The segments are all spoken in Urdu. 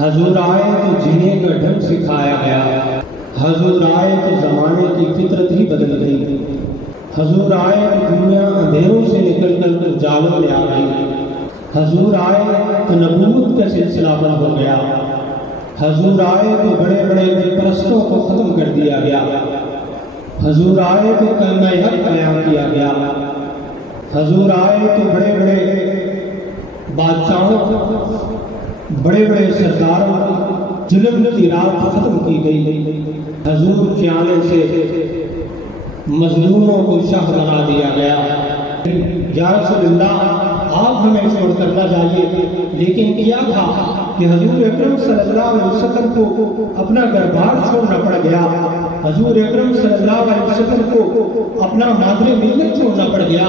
حضور آئے تو جینے کا ڈھنگ سکھایا گیا، حضور آئے تو زمانے کی فطرت ہی بدل گئی، حضور آئے تو دنیا اندھیروں سے نکل کر اجالوں میں آ گئی، حضور آئے تو نبوت کا سلسلہ بند ہو گیا، حضور آئے تو بڑے بڑے بت پرستوں کو ختم کر دیا گیا، حضور آئے تو کلمہ حق بیان کیا گیا، حضور آئے تو بڑے بڑے بادشاہوں بڑے بڑے سرداروں ظلم کی رات ختم کی گئی، حضور کے آنے سے مظلوموں کو شاہ بنا دیا گیا۔ یا رسول اللہ آپ ہمیں چھوڑ کر نہ جائیے، لیکن کیا تھا کہ حضور اکرم صلی اللہ علیہ وسلم کو اپنا گھر بار چھوڑنا پڑ گیا، حضور اکرم صلی اللہ علیہ وسلم کو اپنا مادر ملت چھوڑنا پڑ گیا۔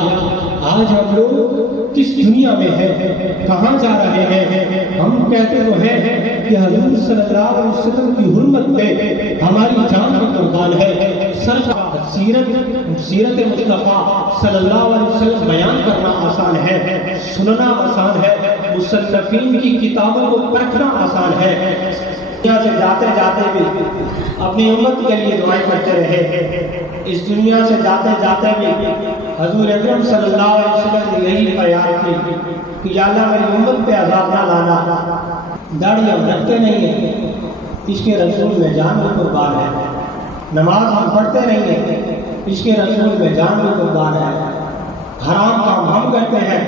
آج ہم لوگ کس دنیا میں ہیں، کہاں جا رہے ہیں؟ ہم کہتے تو ہیں کہ حضور صلی اللہ علیہ وسلم کی حرمت پہ ہماری جان بھی قربان ہے۔ سیرت مصطفیٰ صلی اللہ علیہ وسلم بیان کرنا آسان ہے، سننا آسان ہے، مصنفین کی کتابوں کو پرکھنا آسان ہے۔ دنیا سے جاتے جاتے بھی اپنی امت کے لیے دعائیں کرتے رہے، اس دنیا سے جاتے جاتے بھی حضور اکرم صلی اللہ علیہ وسلم نے یہی فریاد کی کہ یا اللہ میری امت پہ عذاب نہ لانا۔ داڑھی ہم رکھتے نہیں ہیں، اس کے رسول میں جان بھی قربان ہے، نماز ہم پڑھتے نہیں ہیں، اس کے رسول میں جان بھی قربان ہے، حرام کام ہم کرتے ہیں،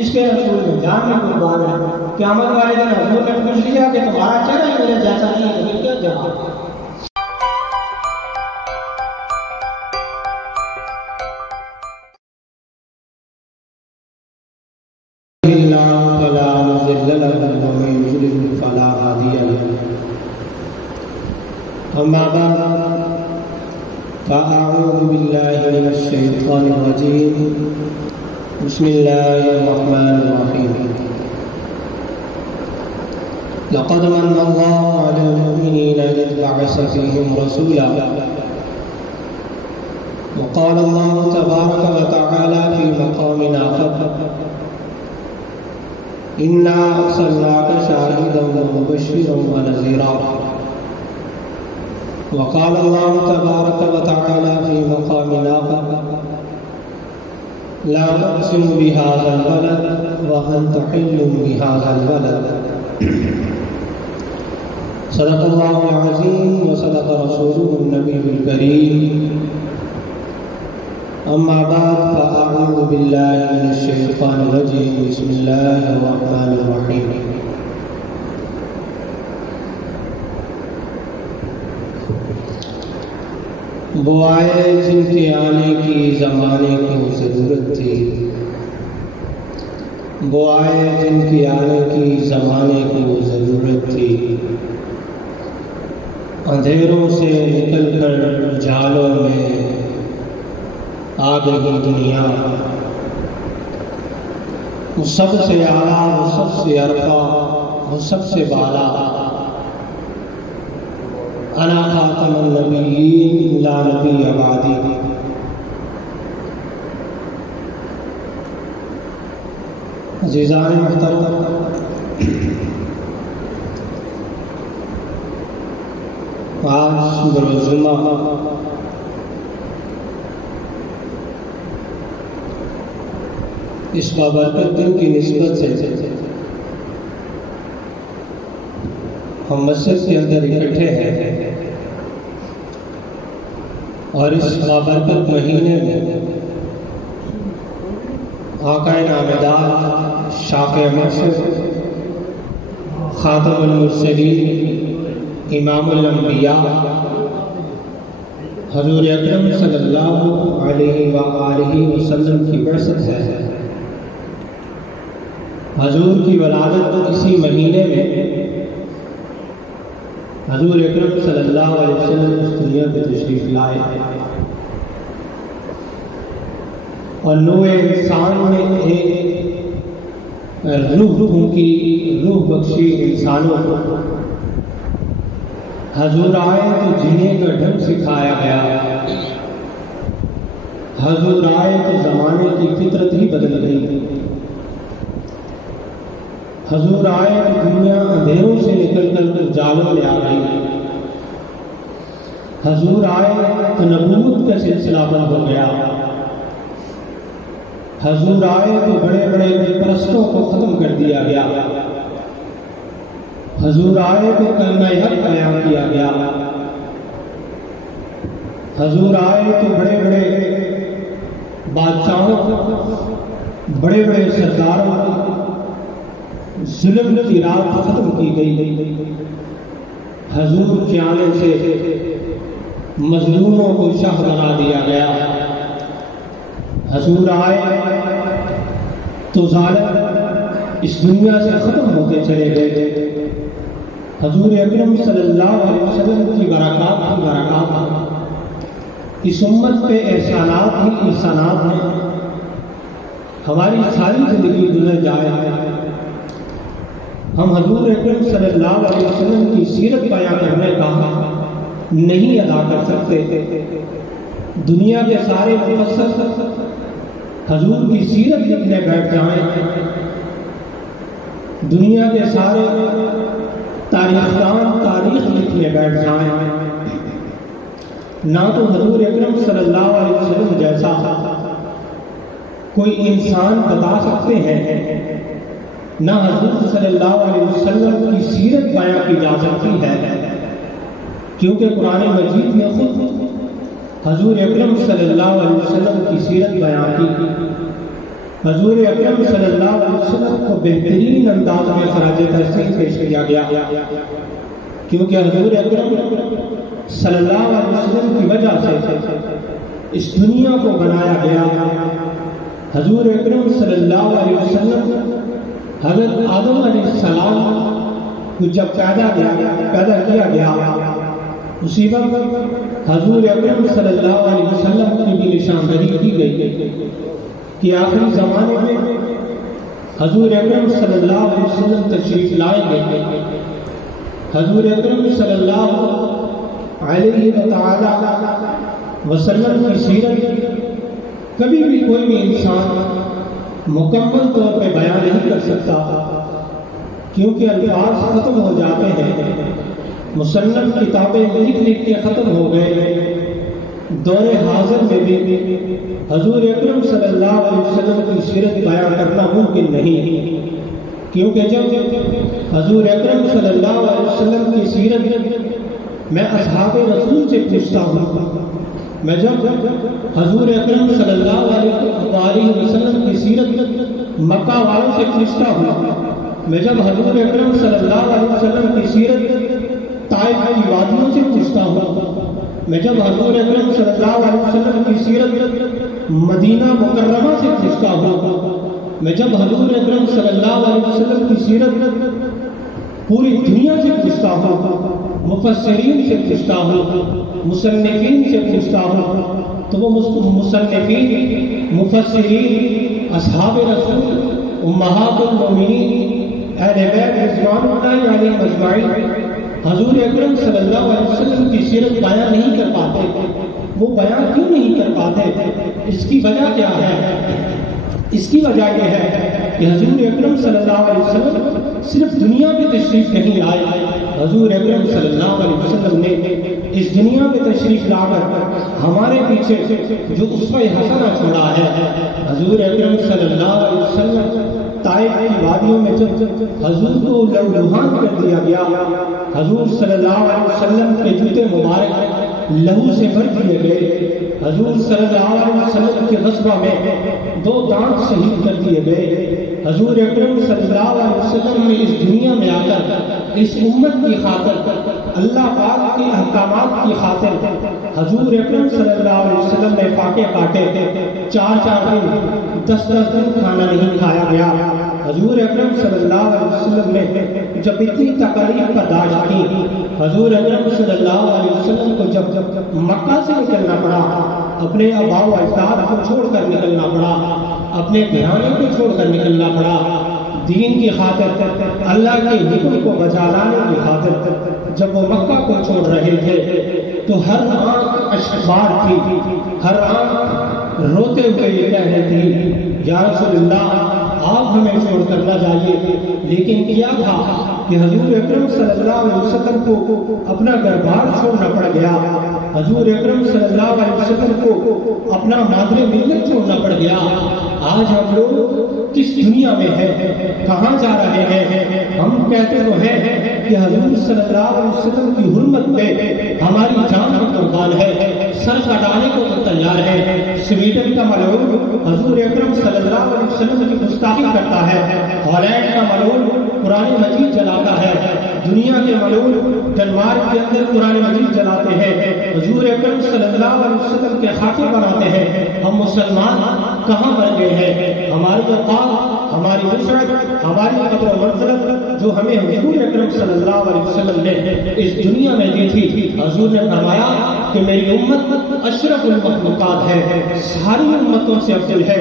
اس کے رسول میں جان بھی قربان ہے۔ قیامت والے دن حضور نے پوچھ لیا کہ تمہارا چہرہ میرے جیسا نہیں ہے، تو کیا جواب؟ فلا مضل له ومن يضلل فلا هادي له، أما بعد فأعوذ بالله من الشيطان الرجيم، بسم الله الرحمن الرحيم، لقد من الله على المؤمنين إذ بعث فيهم رسولا، وقال الله تبارك وتعالى في مقام آخر إنا أرسلناك شاهدا ومبشرا ونذيرا، وقال الله تبارك وتعالى في مقام آخر لا أقسم بهذا البلد وأنت حل بهذا البلد۔ صدق الله العظيم وصدق رسوله النبي الكريم، أما بعد فأعوذ بالله من الشيطان الرجيم، بسم الله الرحمن الرحيم۔ وہ آئے جن کے آنے کی زمانے کو ضرورت تھی، وہ آئے جن کے آنے کی زمانے کو ضرورت تھی، اندھیروں سے نکل کر جالوں میں آ گئی دنیا، وہ سب سے اعلیٰ، وہ سب سے ارفع، وہ سب سے بالا، انا خاتم النبیین لا نبی بعدی۔ عزیزان محترم، آج بروز جمعہ اس بابرکت دن کی نسبت سے ہم مسجد کے اندر اکٹھے ہیں، اور اس بابرکت مہینے میں آقا نامدار شافع محشر خاتم المرسلین امام الانبیاء حضور اکرم صلی اللہ علیہ وآلہ وسلم کی بعثت ہے۔ حضور کی ولادت اسی مہینے میں حضور اکرم صلی اللہ علیہ وسلم اس دنیا پہ تشریف لائے، اور نوع انسان میں ایک روح بخشی انسانوں کو حضور آئے تو جینے کا ڈھنگ سکھایا گیا، حضور آئے تو زمانے کی فطرت ہی بدل گئی، حضور آئے تو دنیا اندھیروں سے نکل کر اجالوں میں آ گئی۔ حضور آئے تو نبوت کا سلسلہ بند ہو گیا۔ حضور آئے تو بڑے بڑے بت پرستوں کو ختم کر دیا گیا۔ حضور آئے تو کلمہ حق بیان کیا گیا۔ حضور آئے تو بڑے بڑے بادشاہوں، بڑے بڑے سرداروں ظلم کی رات ختم کی گئی۔ حضور کے آنے سے مظلوموں کو شاہ بنا دیا گیا۔ حضور آئے تو ظالم اس دنیا سے ختم ہوتے چلے گئے۔ حضور اکرم صلی اللہ علیہ وسلم کی برکات اس امت پہ احسانات ہی احسانات ہیں۔ ہماری ساری زندگی گزر جائے ہم حضور اکرم صلی اللہ علیہ وسلم کی سیرت بیان کرنے کا نہیں ادا کر سکتے۔ دنیا کے سارے مفسر حضور کی سیرت لکھنے بیٹھ جائیں، دنیا کے سارے تاریخدان تاریخ لکھنے بیٹھ جائیں، نہ تو حضور اکرم صلی اللہ علیہ وسلم جیسا کوئی انسان بتا سکتے ہیں، نہ حضور صلی اللہ علیہ وسلم کی سیرت بیان کی جا سکتی ہے، کیونکہ قرآن مجید نے خود حضور اکرم صلی اللہ علیہ وسلم کی سیرت بیان کی۔ حضور اکرم صلی اللہ علیہ وسلم کو بہترین انداز میں خراج تحسین پیش کیا گیا، کیونکہ حضور اکرم صلی اللہ علیہ وسلم کی وجہ سے اس دنیا کو بنایا گیا۔ حضور اکرم صلی اللہ علیہ وسلم حضرت آدم علیہ السلام کو جب پیدا کیا گیا، اسی وقت حضور اکرم صلی اللہ علیہ وسلم کی بھی نشاندہی کی گئی کہ آخری زمانے میں حضور اکرم صلی اللہ علیہ وسلم تشریف لائیں گے۔ حضور اکرم صلی اللہ علیہ وسلم کی سیرت کبھی بھی کوئی بھی انسان مکمل طور پہ بیان نہیں کر سکتا، کیونکہ الفاظ ختم ہو جاتے ہیں، مصنف کتابیں لکھ کے ختم ہو گئے۔ دور حاضر میں بھی حضور اکرم صلی اللہ علیہ وسلم کی سیرت بیان کرنا ممکن نہیں، کیونکہ جب حضور اکرم صلی اللہ علیہ وسلم کی سیرت میں اصحاب رسول سے پوچھتا ہوں، میں جب حضور اکرم صلی اللہ علیہ وسلم کی سیرت مکہ والوں سے پوچھتا ہوں، میں جب حضور اکرم صلی اللہ علیہ وسلم کی سیرت طائف کی وادیوں سے پوچھتا ہوں، میں جب حضور اکرم صلی اللہ علیہ وسلم کی سیرت مدینہ مکرمہ سے پوچھتا ہوں، میں جب حضور اکرم صلی اللہ علیہ وسلم کی سیرت پوری دنیا سے پوچھتا ہوں، مفسرین سے پوچھتا ہوں، مصنفین سے پوچھتا ہوں، تو وہ مصنفین، مفسرین، اصحاب رسول، امہات المومنین، اہل بیت رضوان اللہ علیہم اجمعین حضور اکرم صلی اللہ علیہ وسلم کی سیرت بیان نہیں کر پاتے۔ وہ بیان کیوں نہیں کر پاتے؟ اس کی وجہ کیا ہے؟ اس کی وجہ یہ ہے کہ حضور اکرم صلی اللہ علیہ وسلم صرف دنیا میں تشریف نہیں لائے، حضور اکرم صلی اللہ علیہ وسلم نے اس دنیا میں تشریف لا کر ہمارے پیچھے جو اسوہ حسنہ چھوڑا ہے۔ حضور اکرم صلی اللہ علیہ وسلم طائف کی وادیوں میں جب حضور کو لہوحان کر دیا گیا، حضور صلی اللہ علیہ وسلم کے جوتے مبارک لہو سے بھر دیے گئے، حضور صلی اللہ علیہ وسلم کے غصبہ میں 2 دانت شہید کر دیے گئے۔ حضور اکرم صلی اللہ علیہ وسلم نے اس دنیا میں آ کر اس امت کی خاطر، اللہ پاک کے احکامات کی خاطر حضور اکرم صلی اللہ علیہ وسلم نے فاقے کاٹے، 4 دن 10 دن کھانا نہیں کھایا گیا۔ حضور اکرم صلی اللہ علیہ وسلم نے جب اتنی تکالیف برداشت کی، حضور اکرم صلی اللہ علیہ وسلم کو جب مکہ سے نکلنا پڑا، اپنے آباء و اجداد کو چھوڑ کر نکلنا پڑا، اپنے گھرانے کو چھوڑ کر نکلنا پڑا، دین کی خاطر، اللہ کے حکم کو بجا لانے کی خاطر جب وہ مکہ کو چھوڑ رہے تھے تو ہر آنکھ اشکبار تھی، ہر آنکھ روتے ہوئے یہ کہہ رہی تھی، یا رسول اللہ آپ ہمیں چھوڑ کر نہ جائیے۔ لیکن کیا تھا کہ حضور اکرم صلی اللہ علیہ وسلم کو اپنا گھر بار چھوڑنا پڑ گیا، حضور اکرم صلی اللہ علیہ وسلم کو اپنا مادر ملت چھوڑنا پڑ گیا۔ آج ہم لوگ کس دنیا میں ہیں، کہاں جا رہے ہیں؟ ہم کہتے تو ہیں کہ حضور صلی اللہ علیہ وسلم کی حرمت میں ہماری جان کی قربان ہے، سر کٹانے کو تو تیار ہے۔ سویڈن کا ملعون حضور اکرم صلی اللہ علیہ وسلم کی گستاخی کرتا ہے، ہالینڈ کا ملعون قرآن مجید جلاتا ہے، دنیا کے ملعون ڈنمارک کے اندر قرآن مجید جلاتے ہیں، حضور اکرم صلی اللہ علیہ وسلم کے خاطر بناتے ہیں۔ ہم مسلمان کہاں بن گئے ہیں؟ ہماری اوقات، ہماری نصرت، ہماری قدر و منزلت جو ہمیں حضور اکرم صلی اللہ علیہ وسلم نے اس دنیا میں دی تھی، حضور نے فرمایا کہ میری امت اشرف المخلوقات ہے، ساری امتوں سے افضل ہے۔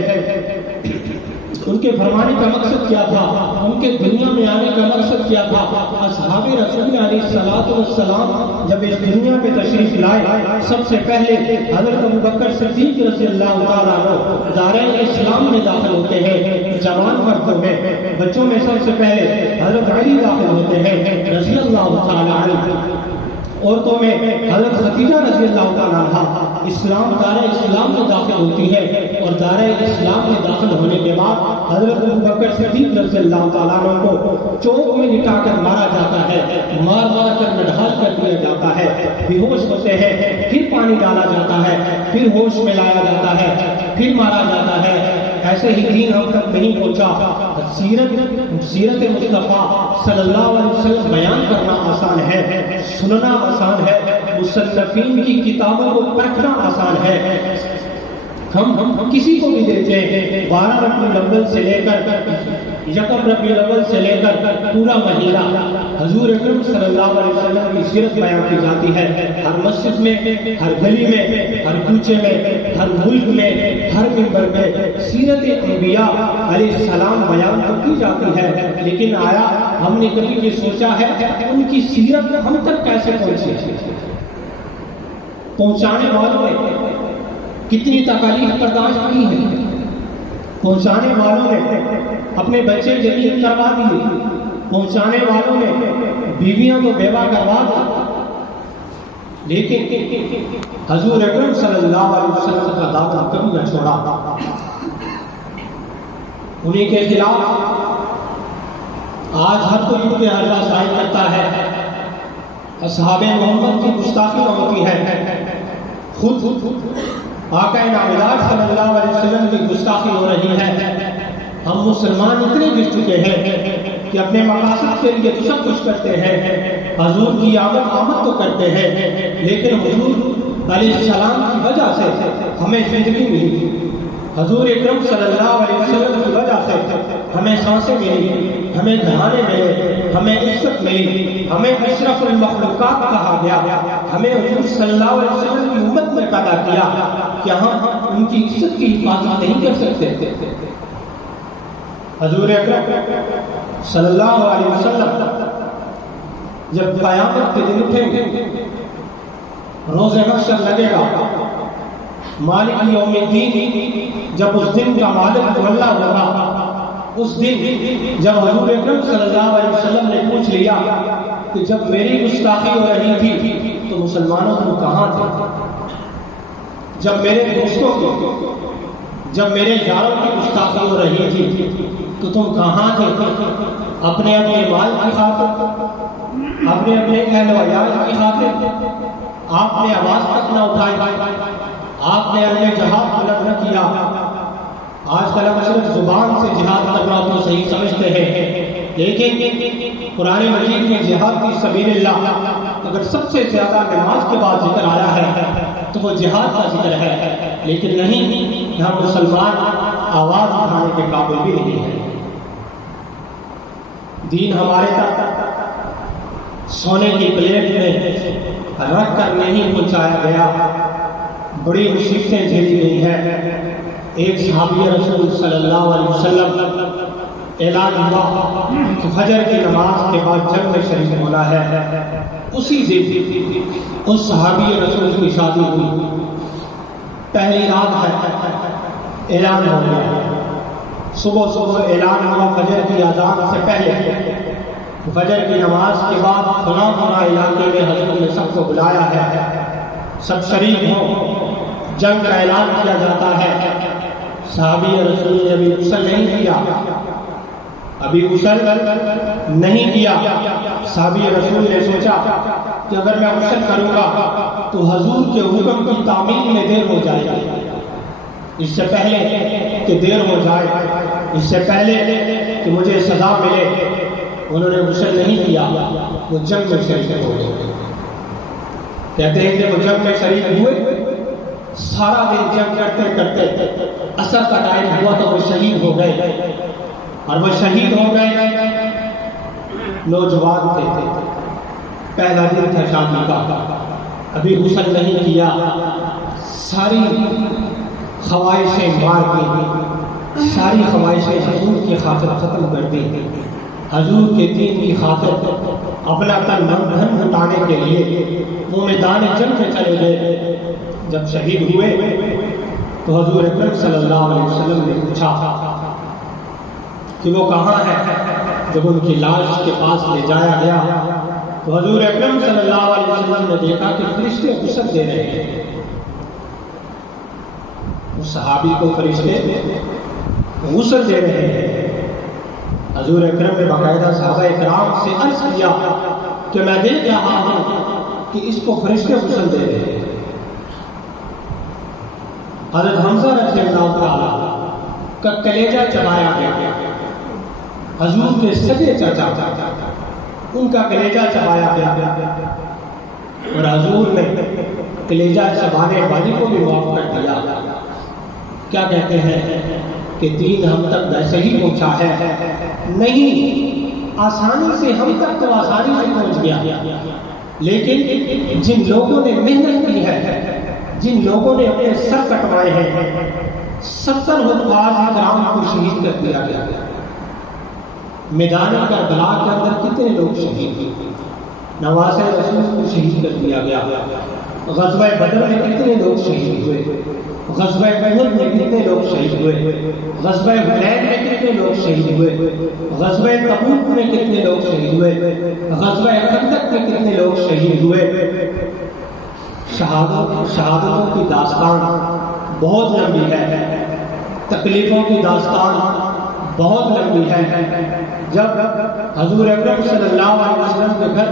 ان کے فرمانے کا مقصد کیا تھا؟ ان کے دنیا میں آنے کا مقصد کیا تھا؟ اصحاب رسول علیہ السلام جب اس دنیا پہ تشریف لائے، سب سے پہلے حضرت ابوبکر صدیق رضی اللہ تعالیٰ عنہ دارِ اسلام میں داخل ہوتے ہیں۔ جوان مردوں میں، بچوں میں سب سے پہلے حضرت علی داخل ہوتے ہیں رضی اللہ تعالیٰ عنہ، عورتوں میں حضرت خدیجہ رضی اللہ تعالیٰ عنہ۔ اسلام دارِ اسلام میں داخل ہوتی ہے، اور دارِ اسلام میں داخل ہونے کے بعد حضرت ابوبکر صدیق رضی اللہ تعالیٰ عنہ کو چوک میں لٹا کر مارا جاتا ہے، مار کر نڈھال کر دیا جاتا ہے، بے ہوش ہوتے ہیں، پھر پانی ڈالا جاتا ہے، پھر ہوش میں لایا جاتا ہے، پھر مارا جاتا ہے۔ ایسے ہی دین ہم تک نہیں پہنچا۔ سیرت مصطفیٰ صلی اللہ علیہ وسلم بیان کرنا آسان ہے، سننا آسان ہے، مصنفین کی کتابوں کو پرکھنا آسان ہے۔ ہم کسی کو بھی دیتے ہیں، 12 ربیع الاول سے لے کر 1 ربیع الاول سے لے کر پورا مہینہ حضور اکرم صلی اللہ علیہ وسلم کی سیرت بیان کی جاتی ہے۔ ہر مسجد میں، ہر گلی میں، ہر کوچے میں، ہر ملک میں، ہر منبر میں سیرت انبیاء علیہ السلام بیان تو کی جاتی ہے، لیکن آیا ہم نے کبھی یہ سوچا ہے ان کی سیرت ہم تک کیسے پہنچی؟ پہنچانے والوں نے کتنی تکالیف برداشت کی ہیں، پہنچانے والوں نے اپنے بچے جلیل کروا دیے، پہنچانے والوں نے بیویاں تو بیوہ کروا دی، لیکن حضور اکرم صلی اللہ علیہ وسلم کا دعویٰ کبھی نہ چھوڑا۔ انہیں کے خلاف آج ہر کوئی ان کے حلوہ ظاہر کرتا ہے، اصحاب محمد کی گستاخی ہوتی ہے، خود آقا نامدار صلی اللہ علیہ وسلم کی گستاخی ہو رہی ہے۔ ہم مسلمان اتنے گر چکے ہیں کہ اپنے مقاصد کے لیے تو سب کچھ کرتے ہیں، حضور کی آمد تو کرتے ہیں، لیکن حضور علیہ السلام کی وجہ سے ہمیں زندگی ملی، حضور اکرم صلی اللہ علیہ وسلم کی وجہ سے ہمیں سانسیں ملی، ہمیں گھرانے ملے، ہمیں عزت ملی، ہمیں اشرف المخلوقات کہا گیا، ہمیں حضور صلی اللہ علیہ وسلم کی امت میں پیدا کیا، کہ ہم ان کی عزت کی حفاظت نہیں کر سکتے؟ حضور اکرم صلی اللہ علیہ وسلم جب قیامت کے دن اٹھیں گے، روز محشر لگے گا، مالک یوم الدین، جب اس دن کا مالک اللہ ہوگا، اس دن جب حضور اکرم صلی اللہ علیہ وسلم نے پوچھ لیا کہ جب میری گستاخی ہو رہی تھی تو مسلمانوں تم کہاں تھے؟ جب میرے دوستوں کی، جب میرے یاروں کی گستاخی ہو رہی تھی تو تم کہاں تھے؟ اپنے مال کی خاطر، اپنے اہل و عیال کی خاطر آپ نے آواز تک نہ اٹھائی، آپ نے اپنے جہاد بلند نہ کیا۔ آج کل ہم صرف زبان سے جہاد کرنا تو صحیح سمجھتے ہیں، لیکن قرآن مجید میں جہاد فی سبیل اللہ اگر سب سے زیادہ نماز کے بعد ذکر آیا ہے تو وہ جہاد کا ذکر ہے، لیکن نہیں کہ ہم مسلمان آواز اٹھانے کے قابل بھی نہیں ہیں۔ دین ہمارے تک سونے کی پلیٹ میں رکھ کر نہیں پہنچایا گیا، بڑی مصیبتیں جھیلی گئی ہیں۔ ایک صحابی رسول صلی اللہ علیہ وسلم اعلان ہوا کہ فجر کی نماز کے بعد جنگ میں شریک ہونا ہے، اسی دن اس صحابی رسول کی شادی ہوئی، پہلی رات ہے، اعلان ہو گیا، صبح صبح اعلان ہوا فجر کی اذان سے پہلے، فجر کی نماز کے بعد فلاں فلاں علاقے میں حضور نے سب کو بلایا ہے، سب شریک ہوں، جنگ کا اعلان کیا جاتا ہے۔ صحابی رسول نے ابھی غسل نہیں کیا، صحابی رسول نے سوچا کہ اگر میں غسل کروں گا تو حضور کے حکم کی تعمیل میں دیر ہو جائے گی، اس سے پہلے کہ دیر ہو جائے، اس سے پہلے کہ مجھے سزا ملے، انہوں نے غسل نہیں کیا، وہ جنگ میں شریک ہو گئے۔ کہتے ہیں کہ وہ جنگ میں شریک ہوئے، سارا دن جنگ کرتے کرتے عصر کا ٹائم ہوا تو وہ شہید ہو گئے، اور وہ شہید ہو گئے نوجوان تھے، پہلا دن تھا شادی کا، ابھی غسل نہیں کیا، ساری خواہشیں مار دی، ساری خواہشیں حضور کی خاطر ختم کر دی، حضور کے دین کی خاطر اپنا تن دھن ہٹانے کے لیے وہ میدان جنگ میں چلے گئے۔ جب شہید ہوئے تو حضور اکرم صلی اللہ علیہ وسلم نے پوچھا کہ وہ کہاں ہے؟ جب ان کی لاش کے پاس لے جایا گیا تو حضور اکرم صلی اللہ علیہ وسلم نے دیکھا کہ فرشتے غسل دے رہے ہیں، اس صحابی کو فرشتے غسل دے رہے ہیں۔ حضور اکرم نے باقاعدہ صحابہ اکرام سے عرض کیا کہ میں دیکھ رہا ہوں کہ اس کو فرشتے غسل دے رہے ہیں۔ حضرت حمزہ رضی اللہ تعالیٰ کا کلیجہ چبایا گیا، حضور کے سگے چچا ان کا کلیجہ چبایا گیا، اور حضور نے کلیجہ چبانے والی کو بھی معاف کر دیا۔ کیا کہتے ہیں کہ دین ہم تک ویسے ہی پہنچا ہے؟ نہیں، آسانی سے ہم تک تو آسانی سے پہنچ گیا، لیکن جن لوگوں نے محنت کی ہے، جن لوگوں نے اپنے سر کٹوائے ہیں، 70 حفاظ کرام کو شہید کر دیا گیا۔ میدان کربلا کے اندر کتنے لوگ شہید ہوئے، نواسہ رسول کو شہید کر دیا گیا، غزوہ بدر میں کتنے لوگ شہید ہوئے، غزوہ احد میں کتنے لوگ شہید ہوئے، غزوہ حنین میں کتنے لوگ شہید ہوئے، غزوہ تبوک میں کتنے لوگ شہید ہوئے، غزوہ خندق میں کتنے لوگ شہید ہوئے۔ شہادتوں کی داستان بہت لمبی ہے، تکلیفوں کی داستان بہت لمبی ہے۔ جب حضور اکرم صلی اللہ علیہ وسلم کے گھر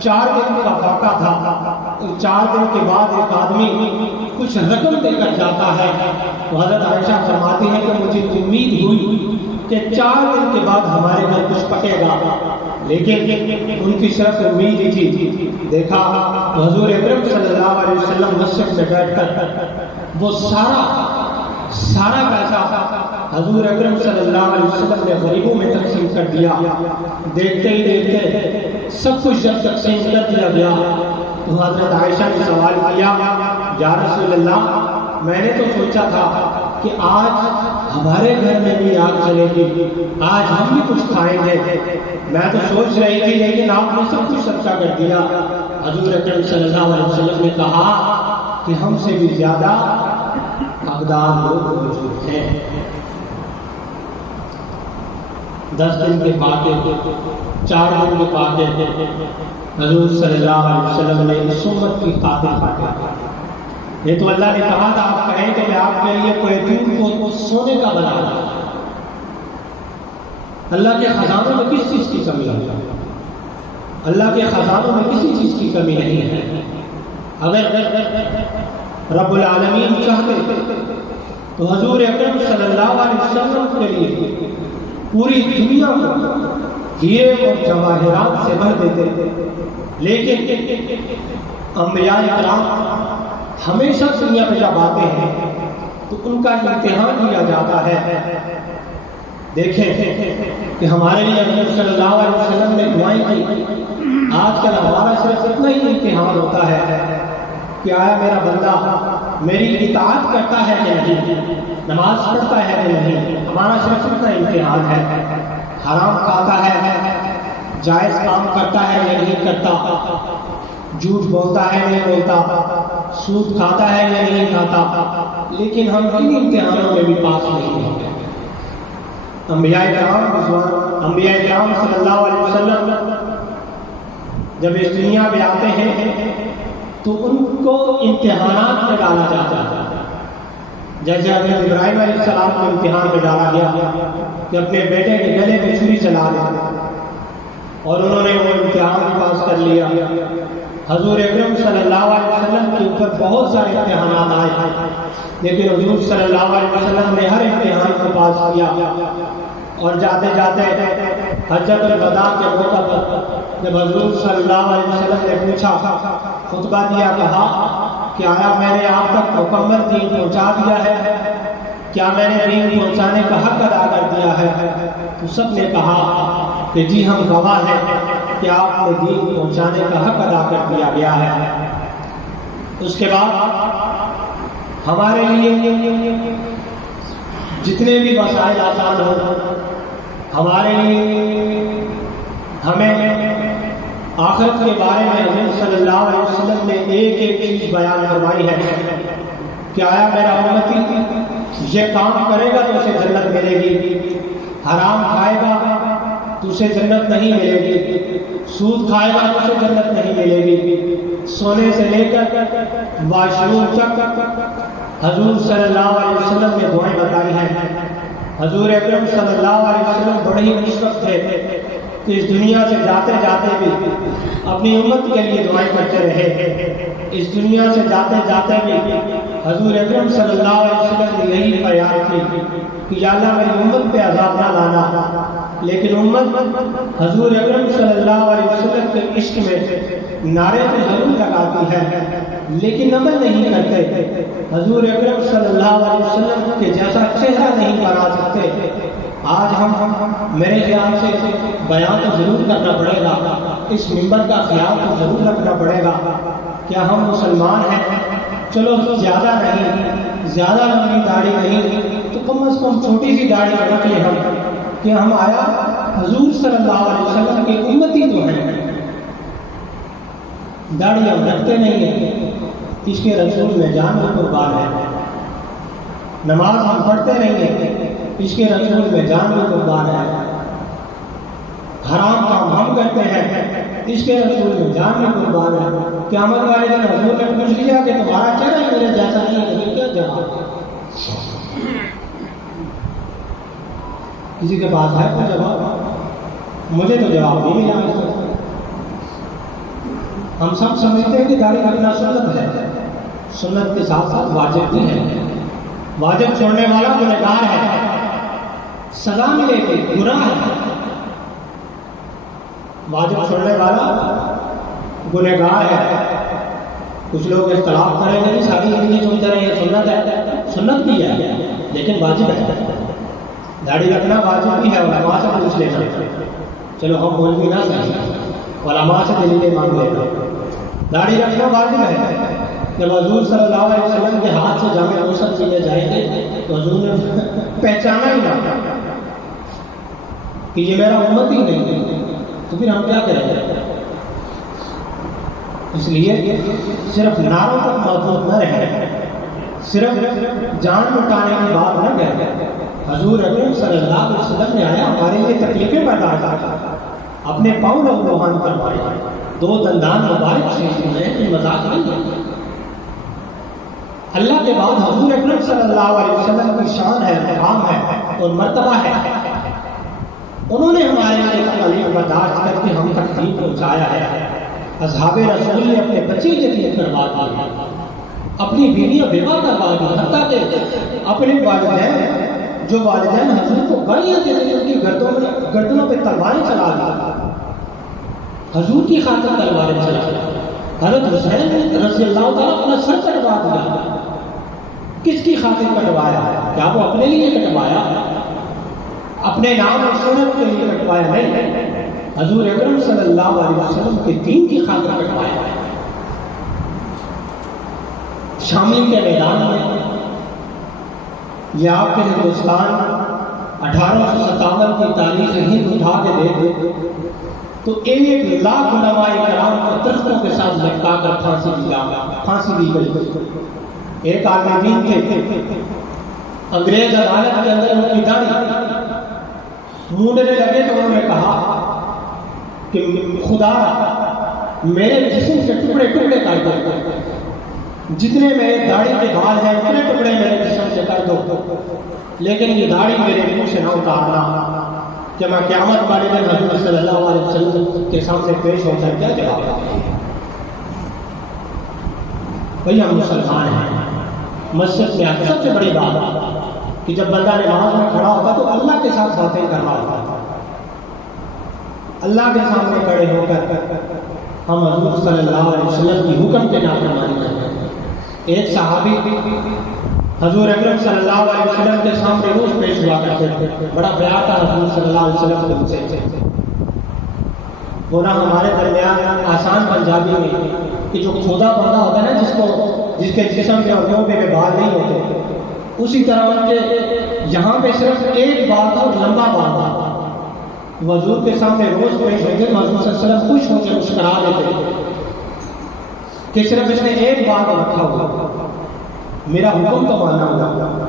4 دن کا فاقہ تھا، 4 دن کے بعد ایک آدمی کچھ رقم دے کر جاتا ہے، تو حضرت عائشہ فرماتی ہے کہ مجھے امید ہوئی کہ 4 دن کے بعد ہمارے گھر کچھ پکے گا، لیکن ان کی صرف امید ہی تھی۔ دیکھا تو حضور اکرم صلی اللہ علیہ وسلم مسجد میں بیٹھ کر وہ سارا پیسہ حضور اکرم صلی اللہ علیہ وسلم نے غریبوں میں تقسیم کر دیا۔ دیکھتے ہی دیکھتے سب کچھ جب تقسیم کر دیا گیا تو حضرت عائشہ نے سوال کیا، یا رسول اللہ، میں نے تو سوچا تھا کہ آج ہمارے گھر میں بھی آگ چلے گی، آج ہم بھی کچھ کھائیں گے، میں تو سوچ رہی تھی، لیکن آپ نے سب کچھ صدقہ کر دیا۔ حضور اکرم صلی اللہ علیہ وسلم نے کہا کہ ہم سے بھی زیادہ حقدار لوگ موجود ہیں۔ 10 دن کے فاقے، 4 دن کے فاقے حضور صلی اللہ علیہ وسلم نے اس امت کی خاطر کاٹا۔ یہ تو اللہ نے کہا تھا آپ کہیں کہ میں آپ کے لیے کوہ کو سونے کا بنا دوں۔ اللہ کے خزانوں میں کس چیز کی کمی ہے؟ اللہ کے خزانوں میں کسی چیز کی کمی نہیں ہے۔ اگر رب العالمین چاہتے تو حضور اکرم صلی اللہ علیہ وسلم کے لیے پوری دنیا کو ہیرے اور جواہرات سے بھر دیتے، لیکن انبیاء کرام ہمیشہ دنیا میں جب آتے ہیں تو ان کا امتحان لیا جاتا ہے۔ دیکھیں کہ ہمارے لیے حضور صلی اللہ علیہ وسلم نے دعائیں کی، آج کل ہمارا صرف اتنا ہی امتحان ہوتا ہے کہ آیا میرا بندہ میری اطاعت کرتا ہے یا نہیں، نماز پڑھتا ہے یا نہیں، ہمارا صرف اتنا امتحان ہے۔ حرام کھاتا ہے، جائز کام کرتا ہے یا نہیں کرتا، جھوٹ بولتا ہے نہیں بولتا، سود کھاتا ہے یا نہیں کھاتا، لیکن ہم ان امتحانوں میں بھی پاس نہیں ہوتے۔ انبیاء کرام صلی اللہ علیہ وسلم جب اس دنیا میں آتے ہیں تو ان کو امتحانات میں ڈالا جاتا ہے. جیسے حضرت ابراہیم علیہ السلام کو امتحان میں ڈالا گیا کہ اپنے بیٹے کے گلے میں چھری چلا دیں، اور انہوں نے وہ امتحان پاس کر لیا. حضور اکرم صلی اللہ علیہ وسلم کے اوپر بہت سارے امتحانات آئے، لیکن حضور صلی اللہ علیہ وسلم نے ہر امتحان کو پاس کیا. اور جاتے جاتے حجۃ الوداع کے موقع پر جب حضور صلی اللہ علیہ وسلم نے پوچھا، خطبہ دیا، کہا کہ آیا میں نے آپ تک مکمل دین پہنچا دیا ہے؟ کیا میں نے دین پہنچانے کا حق ادا کر دیا ہے؟ تو سب نے کہا کہ جی ہم گواہ ہیں کہ آپ نے دین پہنچانے کا حق ادا کر دیا گیا ہے. اس کے بعد ہمارے لیے جتنے بھی مسائل آسان ہوں، ہمارے لیے ہمیں آخرت کے بارے میں حضور صلی اللہ علیہ وسلم نے ایک ایک چیز بیان فرمائی ہے کہ آیا میرا امتی یہ کام کرے گا تو اسے جنت ملے گی، حرام کھائے گا تو اسے جنت نہیں ملے گی، سود کھائے گا تو اسے جنت نہیں ملے گی. سونے سے لے کر واش روم تک حضور صلی اللہ علیہ وسلم نے دعائیں بتائی ہیں. حضور اکرم صلی اللہ علیہ وسلم بڑے ہی مشفق تھے کہ اس دنیا سے جاتے جاتے بھی اپنی امت کے لیے دعائیں کرتے رہے. اس دنیا سے جاتے جاتے بھی حضور اکرم صلی اللہ علیہ وسلم نے یہی فریاد کی کہ یا اللہ میری امت پہ عذاب نہ لانا. لیکن امت حضور اکرم صلی اللہ علیہ وسلم کے عشق میں نعرے تو ضرور لگاتی ہے لیکن عمل نہیں کرتے. حضور اکرم صلی اللہ علیہ وسلم کے جیسا چہرہ نہیں بنا سکتے. آج ہم میرے خیال سے بیان تو ضرور کرنا پڑے گا، اس منبر کا خیال تو ضرور رکھنا پڑے گا. کیا ہم مسلمان ہیں؟ چلو زیادہ نہیں، زیادہ لمبی داڑھی نہیں تو کم از کم چھوٹی سی داڑھی رکھ لیں ہم کہ ہم آیا حضور صلی اللہ علیہ وسلم کے امتی تو ہیں. داڑھی ہم رکھتے نہیں ہیں، اس کے رسول میں جان میں قربان ہے. نماز ہم پڑھتے نہیں ہیں، اس کے رسول میں جان میں قربان ہے. حرام کام ہم کرتے ہیں، اس کے رسول میں جان میں قربان ہے. قیامت والے دن حضور نے پوچھ لیا کہ تمہارا چہرہ میرے جیسا نہیں ہے، کیا جواب؟ کسی کے پاس ہے کوئی جواب؟ مجھے تو جواب نہیں ملا. ہم سب سمجھتے ہیں کہ داڑھی رکھنا سنت ہے، سنت کے ساتھ ساتھ واجب بھی ہے. واجب چھوڑنے والا گنہگار ہے، سزا ملے گی، گناہ ہے. واجب چھوڑنے والا گنہگار ہے. کچھ لوگ اختلاف کریں گے کہ ساری زندگی سنتے رہے ہیں سنت ہے، سنت بھی ہے لیکن واجب ہے. داڑھی رکھنا واجب بھی ہے، علماء سے پوچھ لینا. چلو ہم بول بھی نہ سکیں، علماء سے دلیلیں مانگ لینا. داڑھی رکھنا واجب ہے. جب حضور صلی اللہ علیہ وسلم کے ہاتھ سے جامع غسل کیے جائیں گے تو حضور نے پہچانا ہی نہ کہ یہ میرا امت ہی نہیں ہے، تو پھر ہم کیا کریں گے؟ اس لیے صرف نعروں تک محدود نہ رہے، صرف جان لٹانے کی بات نہ کہتے. حضور اکرم صلی اللہ علیہ وسلم نے آیا ہمارے لیے تکلیفیں برداشت کر، اپنے پاؤں لہو کروائے، 2 دندان مبارک شریف ہیں، کوئی مذاق نہیں ہے. اللہ کے بعد حضور اکرم صلی اللہ علیہ وسلم کی شان ہے، مقام ہے اور مرتبہ ہے. انہوں نے ہمارے لیے تکلیف برداشت کر کے ہم تک دین پہنچایا ہے. اصحاب رسول نے اپنے بچے یتیم کروا دیے، اپنی بیویاں بیوہ کروا دی، حتیٰ کہ اپنے والدین جو والدین حضور کو گالیاں دیتے تھے ان کی گردنوں پہ تلواریں چلا دی. حضور کی خاطر تلواریں چلا دی. حضرت حسین رضی اللہ تعالیٰ اپنا سر کٹوا دیا. کس کی خاطر کٹوایا؟ کیا وہ اپنے لیے کٹوایا؟ اپنے نام اور شہرت کے لیے کٹوایا نہیں، حضور اکرم صلی اللہ علیہ وسلم کے دین کی خاطر کٹوایا. شاملی کے میدان میں یہ آپ کے ہندوستان 1857 کی تاریخ ہند اٹھا کے دے تو 1 لاکھ علماء کرام کو درختوں کے ساتھ لٹکا کر پھانسی دی گئی. ایک عالم دین تھے، انگریز عدالت کے اندر ان کی داڑھی مونڈنے لگے تو انہوں نے کہا کہ خدا میرے جسم سے ٹکڑے ٹکڑے کر دو، جتنے میرے داڑھی کے بال ہیں اتنے ٹکڑے میرے جسم سے کر دو، لیکن یہ داڑھی میرے منہ سے نہ اتارنا کہ میں قیامت والے دن حضور صلی اللہ علیہ وسلم کے سامنے پیش ہو کر کیا جواب دوں۔ بھئی ہم مسلمان ہیں، مسجد میں سب سے بڑی بات کہ جب بندہ نماز میں کھڑا ہوتا تو اللہ کے ساتھ باتیں کر رہا ہوتا، اللہ کے سامنے کھڑے ہو کر ہم حضور صلی اللہ علیہ وسلم کی حکم کے نافرمانی کرتے ہیں۔ ایک صحابی حضور اکرم صلی اللہ علیہ وسلم کے سامنے روز پیش ہوا کرتے تھے، بڑا پیار تھا حضور صلی اللہ علیہ وسلم کے ان سے۔ وہ نہ ہمارے درمیان آسان پنجابی میں کہ جو کھودا بندہ ہوتا ہے نا جس کے جسم کے انگوں پہ بال نہیں ہوتے، اسی طرح ان کے یہاں پہ صرف ایک بال تھا اور لمبا بال تھا۔ حضور کے سامنے روز پیش ہوتے تو حضور صلی اللہ علیہ وسلم خوش ہو کے مسکرا دیتے کہ صرف اس نے ایک بات رکھا ہوا، میرا حکم تو مانا ہوگا۔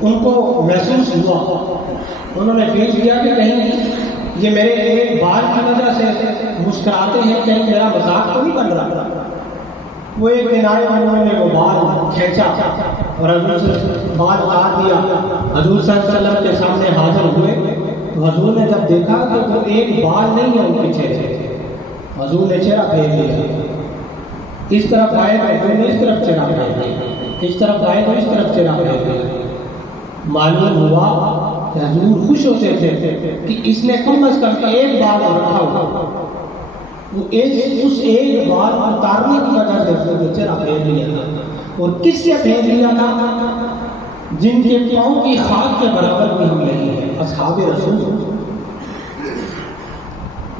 ان کو محسوس ہوا، انہوں نے فیل کیا کہ کہیں یہ میرے ایک بال کی وجہ سے مسکراتے ہیں، کہیں میرا مذاق تو نہیں بن رہا۔ وہ ایک دن آئے، انہوں نے وہ بال کھینچا اور حضور سے بال اتار دیا، حضور صلی اللہ علیہ وسلم کے سامنے حاضر ہوئے تو حضور نے جب دیکھا کہ وہ ایک بال نہیں ہے ان کے چہرے، حضور نے چہرہ پھیر دیا، اس طرف آئے تو حضور نے اس طرف چہرہ پھیر دیا، اس طرف آئے تو اس طرف چہرہ پھیر دیا۔ معلوم ہوا کہ حضور خوش ہوتے تھے کہ اس نے کم از کم ایک بال رکھا ہوا، وہ اس ایک بال اتارنے کی وجہ سے حضور نے چہرہ پھیر لیا تھا۔ اور کس سے پھیر لیا تھا؟ جن کے پاؤں کی خاک کے برابر بھی ہم نہیں ہیں، اصحاب رسول،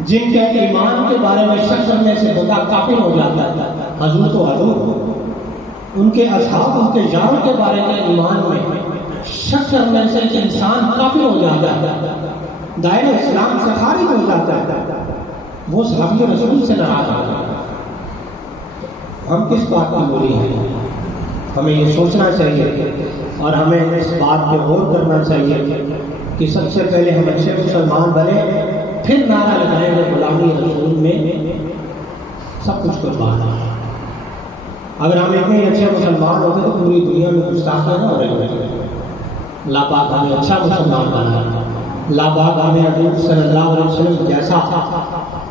جن کے ایمان کے بارے میں شک کرنے سے بندہ کافر ہو جاتا ہے۔ حضور تو حضور، ان کے اصحاب، ان کے یار کے بارے میں ایمان میں شک کرنے سے انسان کافر ہو جاتا ہے، دائرہ اسلام سے خارج ہو جاتا ہے، وہ صحابی رسول سے ناراض ہو جاتا ہے۔ ہم کس بات کی بولی ہیں؟ ہمیں یہ سوچنا چاہیے اور ہمیں اس بات پہ غور کرنا چاہیے کہ سب سے پہلے ہم اچھے مسلمان بنے، پھر نعرہ لگائیں گے غلامی رسول میں سب کچھ قربان ہے۔ اگر ہم اتنے اچھے مسلمان ہوتے تو پوری دنیا میں گستاخی نہ ہو رہے ہوتے۔ اللہ پاک ہمیں اچھا مسلمان بنا، اللہ پاک ہمیں حضور صلی اللہ علیہ وسلم جیسا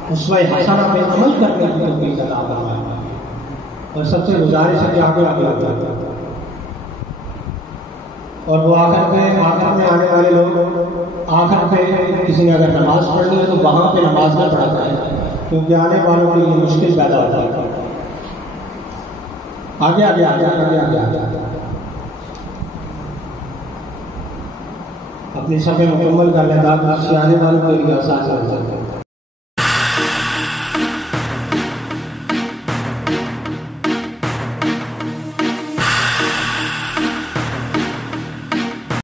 اسوہ حسنہ پہ عمل کرنے کی توفیق عطا فرمائے۔ اور سب سے گزارش ہے کہ آگے ہوتا ہے، اور وہ آخر میں آنے والے لوگ آخر پہ کسی نے اگر نماز پڑھنی ہے تو وہاں پہ نماز نہ پڑھا ہے، کیونکہ آنے والوں کے لیے مشکل پیدا ہوتا ہے۔ آگے آگے آگے آگے آگے آگے اپنی صفحے مکمل کر لیں تاکہ آنے والوں کے لیے آسان ہو سکے۔